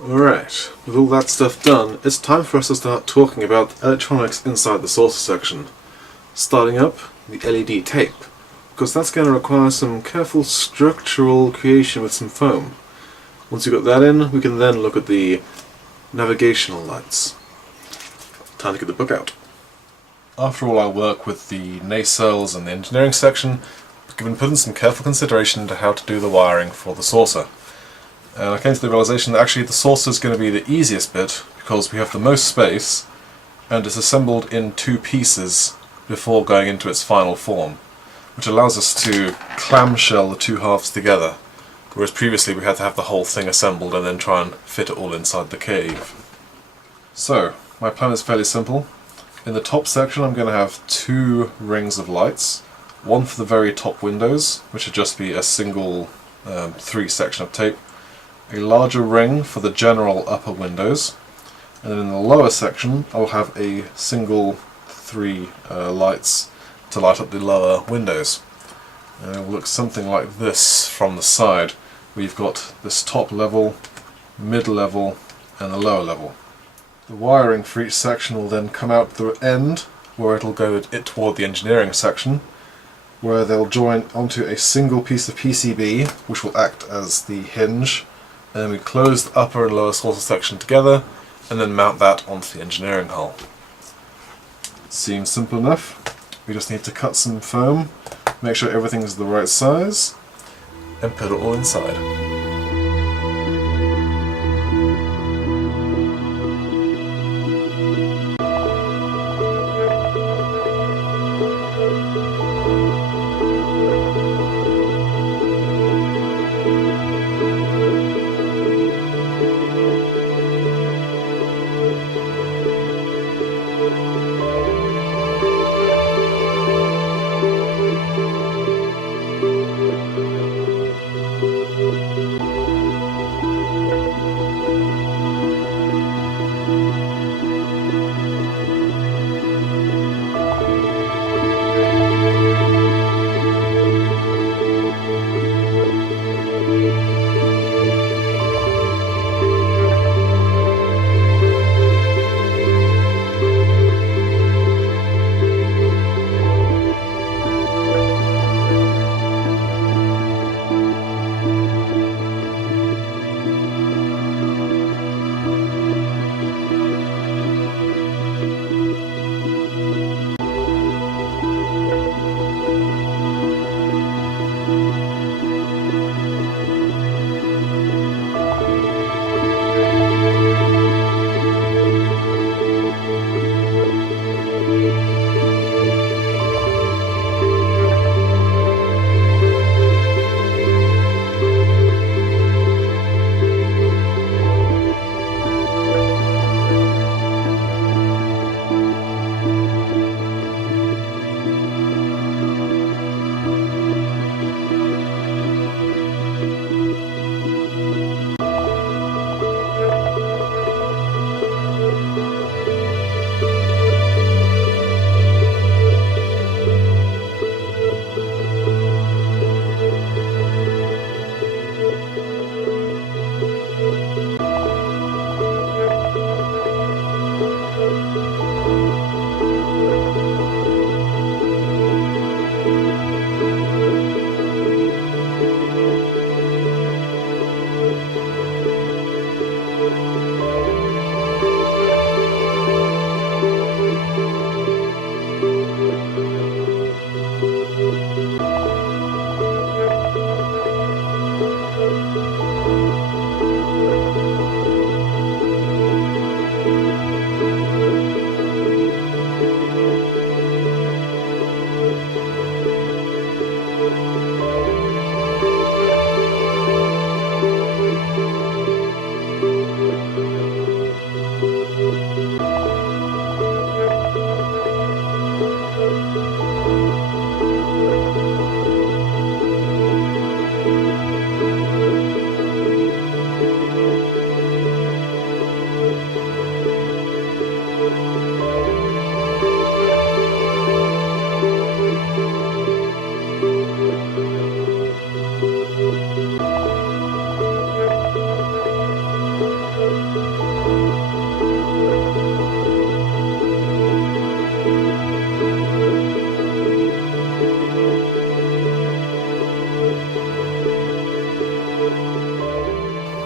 Alright, with all that stuff done, it's time for us to start talking about electronics inside the saucer section. Starting up, the LED tape, because that's going to require some careful structural creation with some foam. Once you've got that in, we can then look at the navigational lights. Time to get the book out. After all our work with the nacelles and the engineering section, we've been putting some careful consideration into how to do the wiring for the saucer. And I came to the realization that actually the saucer is going to be the easiest bit because we have the most space and it's assembled in two pieces before going into its final form, which allows us to clamshell the two halves together, whereas previously we had to have the whole thing assembled and then try and fit it all inside the cave. So, my plan is fairly simple. In the top section I'm going to have two rings of lights, one for the very top windows, which would just be a single 3 section of tape, a larger ring for the general upper windows, and then in the lower section I'll have a single 3 lights to light up the lower windows. And it will look something like this from the side. We've got this top level, mid level and the lower level. The wiring for each section will then come out the end where it'll go toward the engineering section, where they'll join onto a single piece of PCB which will act as the hinge. And then we close the upper and lower saucer section together and then mount that onto the engineering hull. Seems simple enough. We just need to cut some foam, make sure everything is the right size, and put it all inside.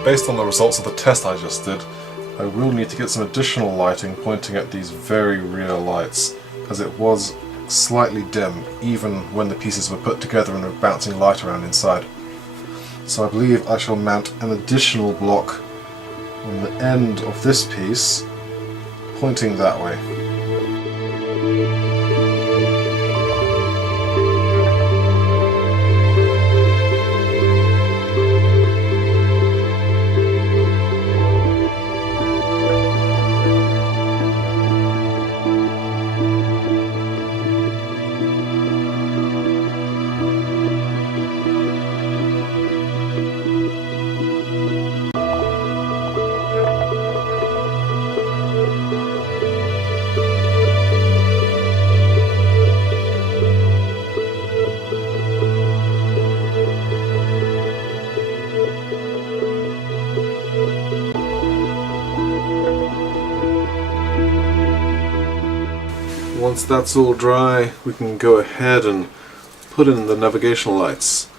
based on the results of the test I just did, I will need to get some additional lighting pointing at these very rear lights, as it was slightly dim even when the pieces were put together and were bouncing light around inside. So I believe I shall mount an additional block on the end of this piece, pointing that way. Once that's all dry, we can go ahead and put in the navigational lights.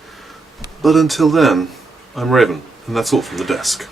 But until then, I'm Raven, and that's all from the desk.